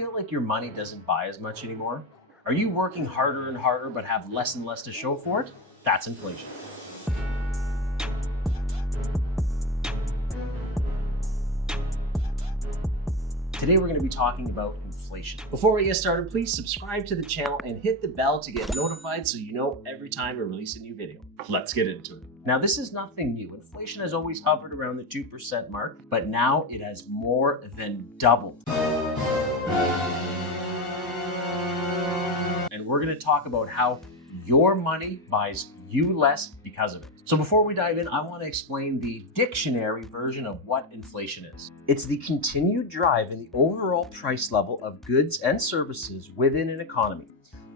feel like your money doesn't buy as much anymore? Are you working harder and harder but have less and less to show for it? That's inflation. Today we're going to be talking about inflation. Before we get started, please subscribe to the channel and hit the bell to get notified so you know every time we release a new video. Let's get into it. Now, this is nothing new. Inflation has always hovered around the 2% mark, but now it has more than doubled. And we're going to talk about how your money buys you less because of it. So before we dive in, I want to explain the dictionary version of what inflation is. It's the continued drive in the overall price level of goods and services within an economy.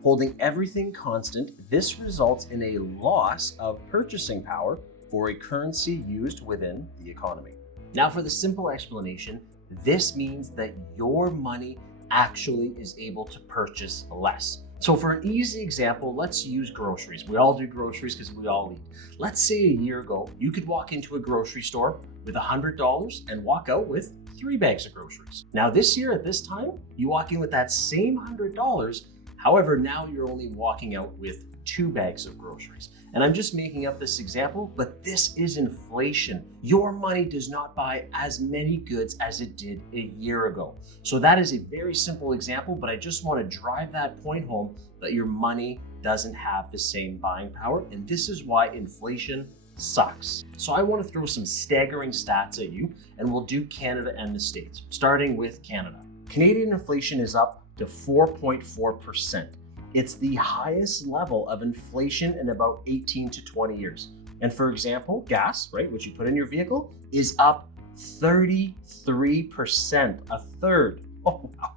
Holding everything constant, this results in a loss of purchasing power for a currency used within the economy. Now, for the simple explanation, this means that your money actually is able to purchase less. So for an easy example, let's use groceries. We all do groceries because we all eat. Let's say a year ago, you could walk into a grocery store with $100 and walk out with 3 bags of groceries. Now this year at this time, you walk in with that same $100. However, now you're only walking out with 2 bags of groceries. And I'm just making up this example, but this is inflation. Your money does not buy as many goods as it did a year ago. So that is a very simple example, but I just want to drive that point home that your money doesn't have the same buying power. And this is why inflation sucks. So I want to throw some staggering stats at you, and we'll do Canada and the States, starting with Canada. Canadian inflation is up to 4.4%. It's the highest level of inflation in about 18 to 20 years. And for example, gas, right, which you put in your vehicle, is up 33%, a third. Oh, wow.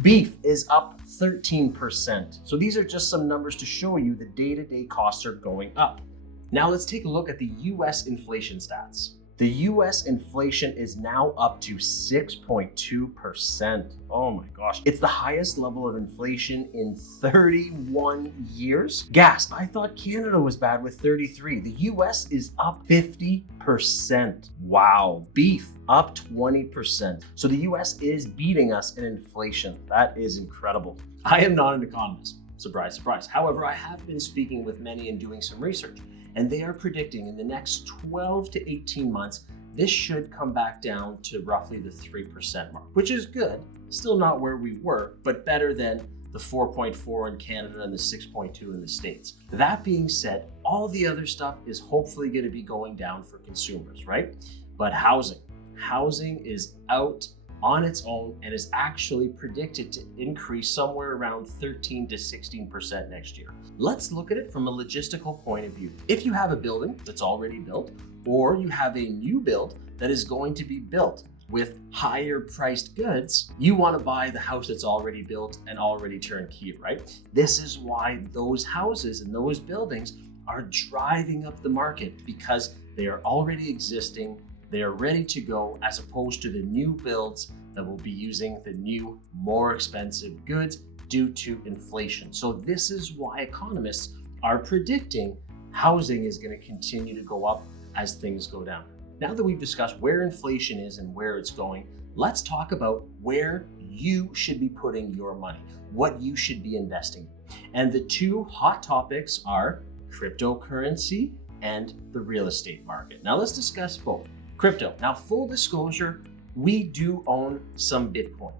Beef is up 13%. So these are just some numbers to show you the day-to-day costs are going up. Now let's take a look at the US inflation stats. The US inflation is now up to 6.2%. Oh my gosh. It's the highest level of inflation in 31 years. Gas, I thought Canada was bad with 33. The US is up 50%. Wow. Beef, up 20%. So the US is beating us in inflation. That is incredible. I am not an economist. Surprise, surprise. However, I have been speaking with many and doing some research, and they are predicting in the next 12 to 18 months, this should come back down to roughly the 3% mark, which is good. Still not where we were, but better than the 4.4 in Canada and the 6.2 in the States. That being said, all the other stuff is hopefully going to be going down for consumers, right? But housing is out on its own and is actually predicted to increase somewhere around 13 to 16% next year. Let's look at it from a logistical point of view. If you have a building that's already built, or you have a new build that is going to be built with higher priced goods, you want to buy the house that's already built and already turnkey, right? This is why those houses and those buildings are driving up the market, because they are already existing. They are ready to go, as opposed to the new builds that will be using the new, more expensive goods due to inflation. So this is why economists are predicting housing is going to continue to go up as things go down. Now that we've discussed where inflation is and where it's going, let's talk about where you should be putting your money, what you should be investing in. And the two hot topics are cryptocurrency and the real estate market. Now let's discuss both. Crypto. Now, full disclosure, we do own some Bitcoin.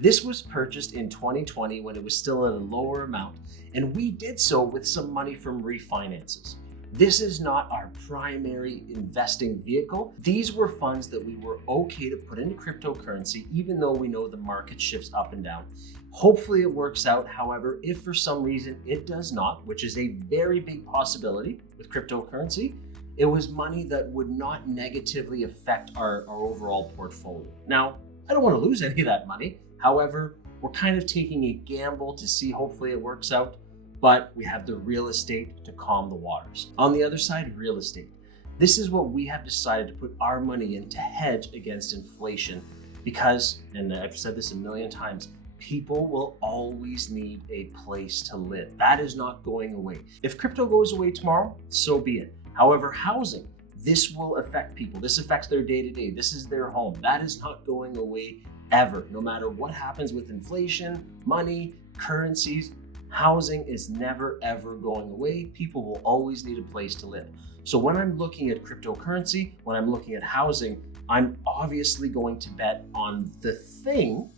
This was purchased in 2020 when it was still at a lower amount, and we did so with some money from refinances. This is not our primary investing vehicle. These were funds that we were okay to put into cryptocurrency, even though we know the market shifts up and down. Hopefully it works out. However, if for some reason it does not, which is a very big possibility with cryptocurrency, it was money that would not negatively affect our overall portfolio. Now, I don't want to lose any of that money. However, we're kind of taking a gamble to see, hopefully it works out, but we have the real estate to calm the waters. On the other side, real estate. This is what we have decided to put our money in to hedge against inflation, because, and I've said this a million times, people will always need a place to live. That is not going away. If crypto goes away tomorrow, so be it. However, housing, This will affect people. This affects their day-to-day. This is their home. That is not going away ever. No matter what happens with inflation, money, currencies, housing is never ever going away. People will always need a place to live. So when I'm looking at cryptocurrency, when I'm looking at housing, I'm obviously going to bet on the thing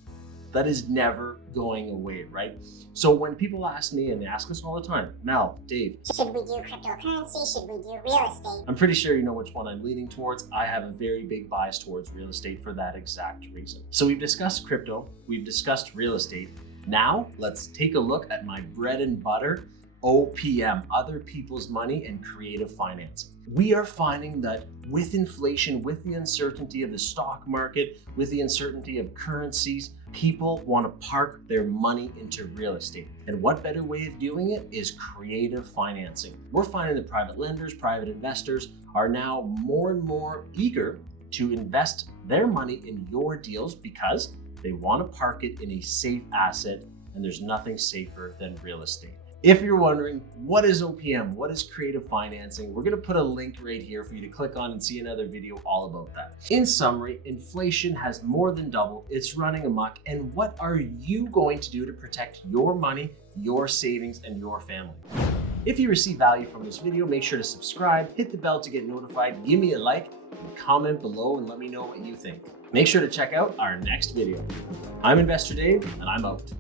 that is never going away, right? So when people ask me, and they ask us all the time, Mel, Dave, should we do cryptocurrency? Should we do real estate? I'm pretty sure you know which one I'm leaning towards. I have a very big bias towards real estate for that exact reason. So we've discussed crypto, we've discussed real estate. Now let's take a look at my bread and butter, OPM, other people's money and creative financing. We are finding that with inflation, with the uncertainty of the stock market, with the uncertainty of currencies, people want to park their money into real estate. And what better way of doing it is creative financing. We're finding that private lenders, private investors are now more and more eager to invest their money in your deals because they want to park it in a safe asset, and there's nothing safer than real estate. If you're wondering, what is OPM? What is creative financing? We're going to put a link right here for you to click on and see another video all about that. In summary, inflation has more than doubled. It's running amok. And what are you going to do to protect your money, your savings, and your family? If you receive value from this video, make sure to subscribe, hit the bell to get notified, give me a like, and comment below and let me know what you think. Make sure to check out our next video. I'm Investor Dave, and I'm out.